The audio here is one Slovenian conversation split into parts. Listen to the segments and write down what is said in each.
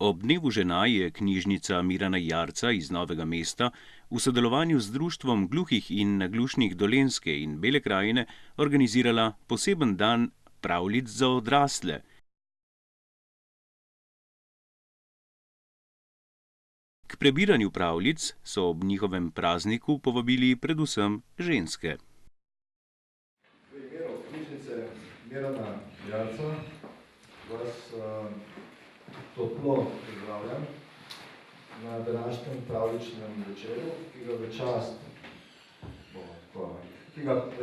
Ob dnevu žena je knjižnica Mirana Jarca iz Novega mesta v sodelovanju z Društvom gluhih in naglušnih Dolenjske in Bele krajine organizirala poseben dan pravljic za odrasle. K prebiranju pravljic so ob njihovem prazniku povabili predvsem ženske. V imenu knjižnice Mirana Jarca vas toplo pozdravljam na današnjem pravljičnem večeru, ki ga v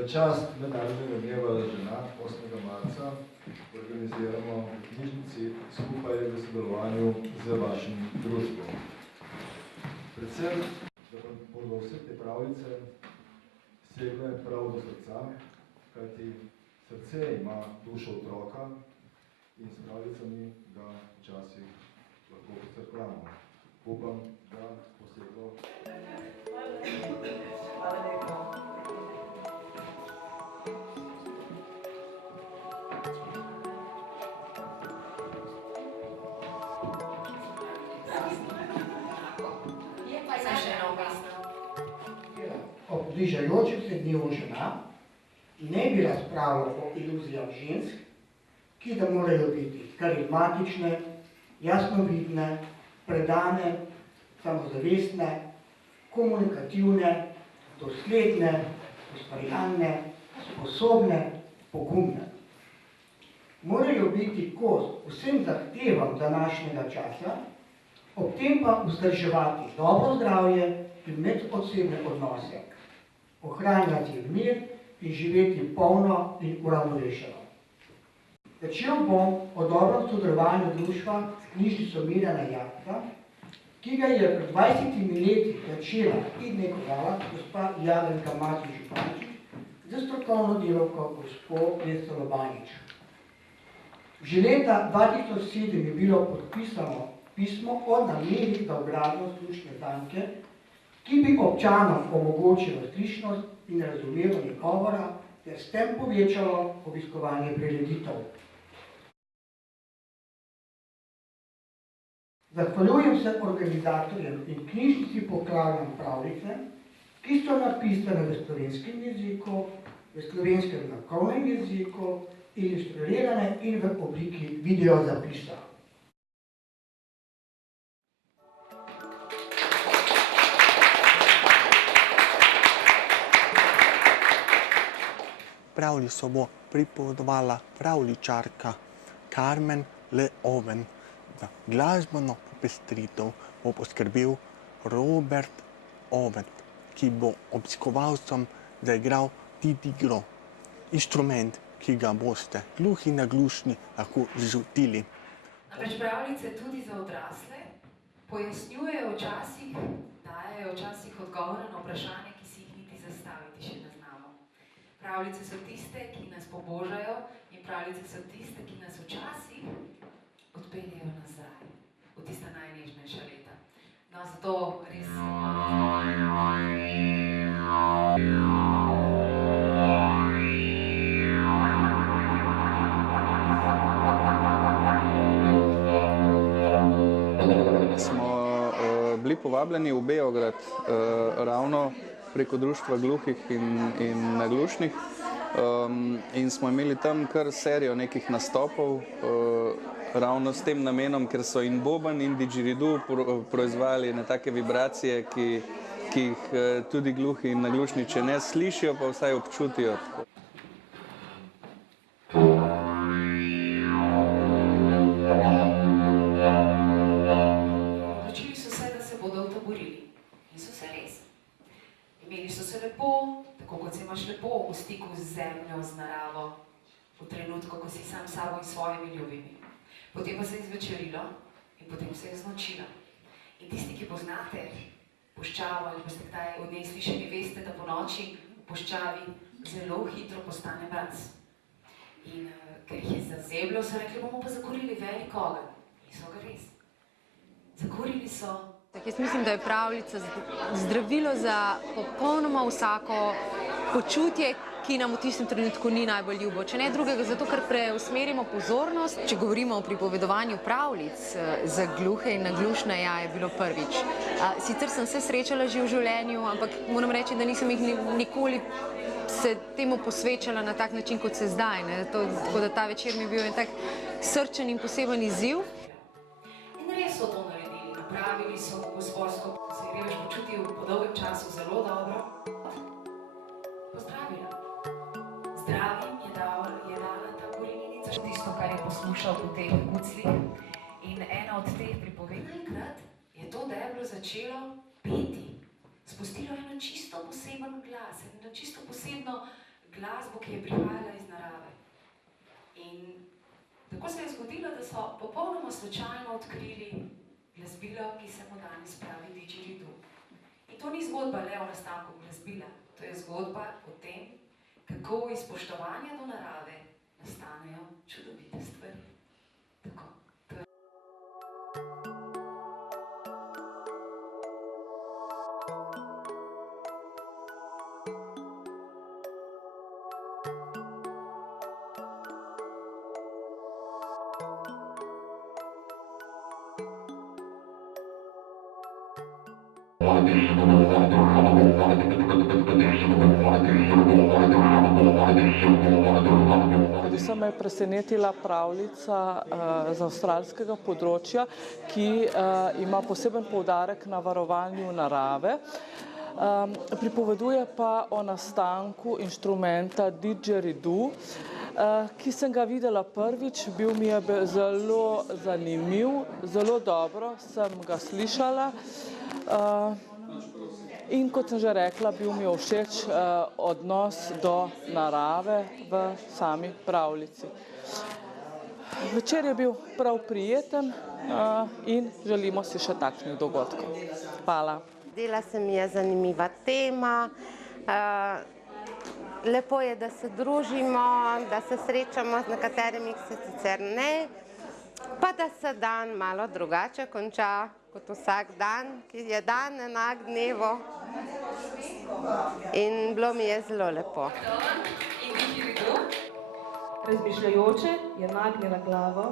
čast mednarodnega dneva žena 8. marca organiziramo v knjižnici skupaj v sodelovanju z vašim društvom. Predvsem, da bodo vse te pravljice segle prav do srca, kajti srce ima dušo otroka in s pravljicami ga včasih lahko posrkljamo. Upam, da poseglo. Hvala lepo. Ob bližajočem se dnevu žena ne bi razpravljal o iluzijah žensk, ki da morajo biti karizmatične, jasnovidne, predane, samozavestne, komunikativne, dosledne, ustvarjalne, sposobne, pogumne. Morajo biti kos vsem zahtevam današnjega časa, ob tem pa vzdrževati dobro zdravje in medosebne odnose, ohranjati mir in živeti polno in uravnovešeno. Začel bom o dobrem sodelovanju društva s knjižnico Mirana Jarca, ki ga je pred 20 leti začela in negovala gospa Jadranka Matić-Župančič z strokovno delavko gospo Veselo Banič. Že leta 2007 je bilo podpisano pismo o nameri za vgradnjo slušne zanke, ki bi občanom omogočilo slišnost in razumevanje govora ter s tem povečalo obiskovanje prireditev. Zahvaljujem se organizatorjem in knjižnici poklanjam pravljice, ki so napisane v slovenskem jeziku, v slovenskem znakovnem jeziku, ilustrirane in v obliki videozapisa. Pravljico bo pripovedovala pravljičarka Karmen Le Oven. Za glasbeno popestritev bo poskrbel Robert Oven, ki bo obiskovalcem zaigral Titigro, inštrument, ki ga boste gluhi in naglušni lahko začutili. Namreč pravljice tudi za odrasle pojasnjujejo včasih, dajejo včasih odgovore na vprašanje, ki si jih niti zastaviti še ne znamo. Pravljice so tiste, ki nas pobožajo, in pravljice so tiste, ki nas včasih odpeljejo nazaj, v tista najnežnejša leta. No, zato res... Smo bili povabljeni v Beograd ravno preko Društva gluhih in naglušnih in smo imeli tam kar serijo nekih nastopov ravno s tem namenom, ker so in boben in didžeridu proizvajali na take vibracije, ki jih tudi gluhi in naglušni, če ne slišijo, pa vsaj občutijo. Odločili so se, da se bodo utaborili. In so se res. Imeli so se lepo, tako kot se imaš lepo v stiku z zemljo, z naravo, v trenutku, ko si sam s sabo in svojimi ljubimi. Potem pa se je zvečerilo in potem se je znočilo. In tisti, ki poznate puščavo ali pa ste kdaj od njej slišali, veste, da po noči v puščavi zelo hitro postane mraz. In ker jih je zazeblo, so rekli, bomo pa zakurili velik ogenj. In so ga res. Zakurili so. Jaz mislim, da je pravljica zdravilo za popolnoma vsako počutje, ki nam v tistem trenutku ni najbolj ljubo. Če ne drugega, zato ker preusmerimo pozornost. Če govorimo o pripovedovanju pravljic za gluhe in naglušne, ja, je bilo prvič. Sicer sem se srečala že v življenju, ampak moram reči, da nisem jih nikoli se temu posvečala na tak način, kot se zdaj. Tako da ta večer mi je bil en tak srčen in poseben izziv. In res so to naredili. Napravili so gospodsko, se je Revež počutil po dolgem času zelo dobro. Pozdravila. Zdravim je dala ta korenica. Tisto, kar je poslušal po teh guclih. In ena od teh pripovedi. Naenkrat je to deblo začelo peti. Spustilo je eno čisto poseben glas, eno čisto posebno glasbo, ki je prihajala iz narave. In tako se je zgodilo, da so popolnoma slučajno odkrili glasbilo, ki se mu danes pravi didgeridoo. In to ni zgodba le o nastanku glasbila, to je zgodba o tem, kako iz spoštovanja do narave nastanejo čudovite stvari. Tako. Predvsem me je presenetila pravljica z avstralskega področja, ki ima poseben poudarek na varovanju narave. Pripoveduje pa o nastanku inštrumenta didgeridoo, ki sem ga videla prvič, bil mi je zelo zanimiv, zelo dobro sem ga slišala. In kot sem že rekla, bil mi je všeč odnos do narave v sami pravljici. Večer je bil prav prijeten in želimo si še takšnih dogodkov. Hvala. Zdela se mi je zanimiva tema. Lepo je, da se družimo, da se srečamo, z nekaterimi se sicer ne, pa da se dan malo drugače konča kot vsak dan, ki je dan enak dnevu. In bilo mi je zelo lepo. Razmišljajoče je nagnila glavo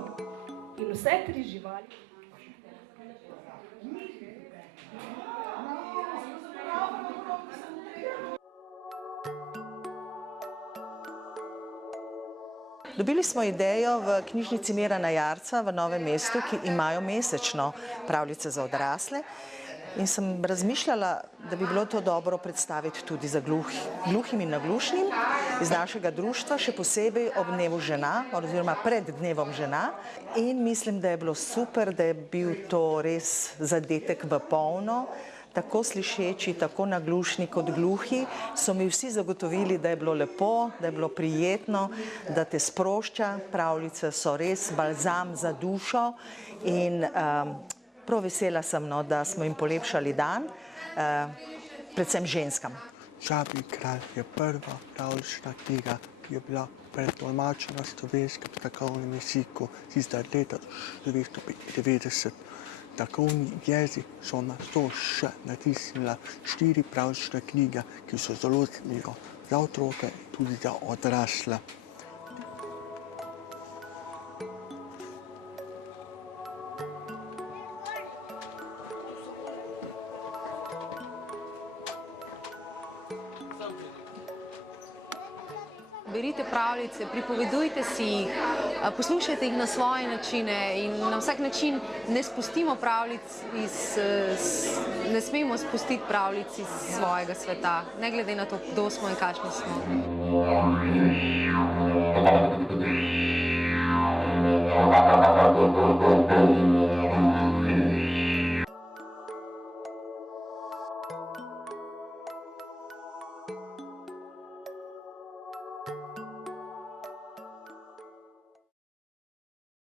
in vse tri živali. Dobili smo idejo v knjižnici Mirana Jarca v Novem mestu, ki imajo mesečno pravljice za odrasle. In sem razmišljala, da bi bilo to dobro predstaviti tudi za gluhim in naglušnim iz našega društva, še posebej ob dnevu žena, oziroma pred dnevom žena. In mislim, da je bilo super, da je bil to res zadetek v polno. Tako slišeči, tako naglušni kot gluhi so mi vsi zagotovili, da je bilo lepo, da je bilo prijetno, da te sprošča. Pravljice so res balzam za dušo in prav vesela sem, da smo jim polepšali dan, predvsem ženskam. Žabji kralj je prva pravljična knjiga, ki je bila pretolmačena v slovenskem znakovnem jeziku zdaj leta 1995. Znakovni jezik so na to še natisnila 4 pravljične knjige, ki so zelo zanimive za otroke in tudi za odrasle. Berite pravljice, pripovedujte si jih, poslušajte jih na svoje načine in na vsak način ne spustimo pravljic ne smemo spustiti pravljic iz svojega sveta, ne glede na to, kdo smo in kakšni smo.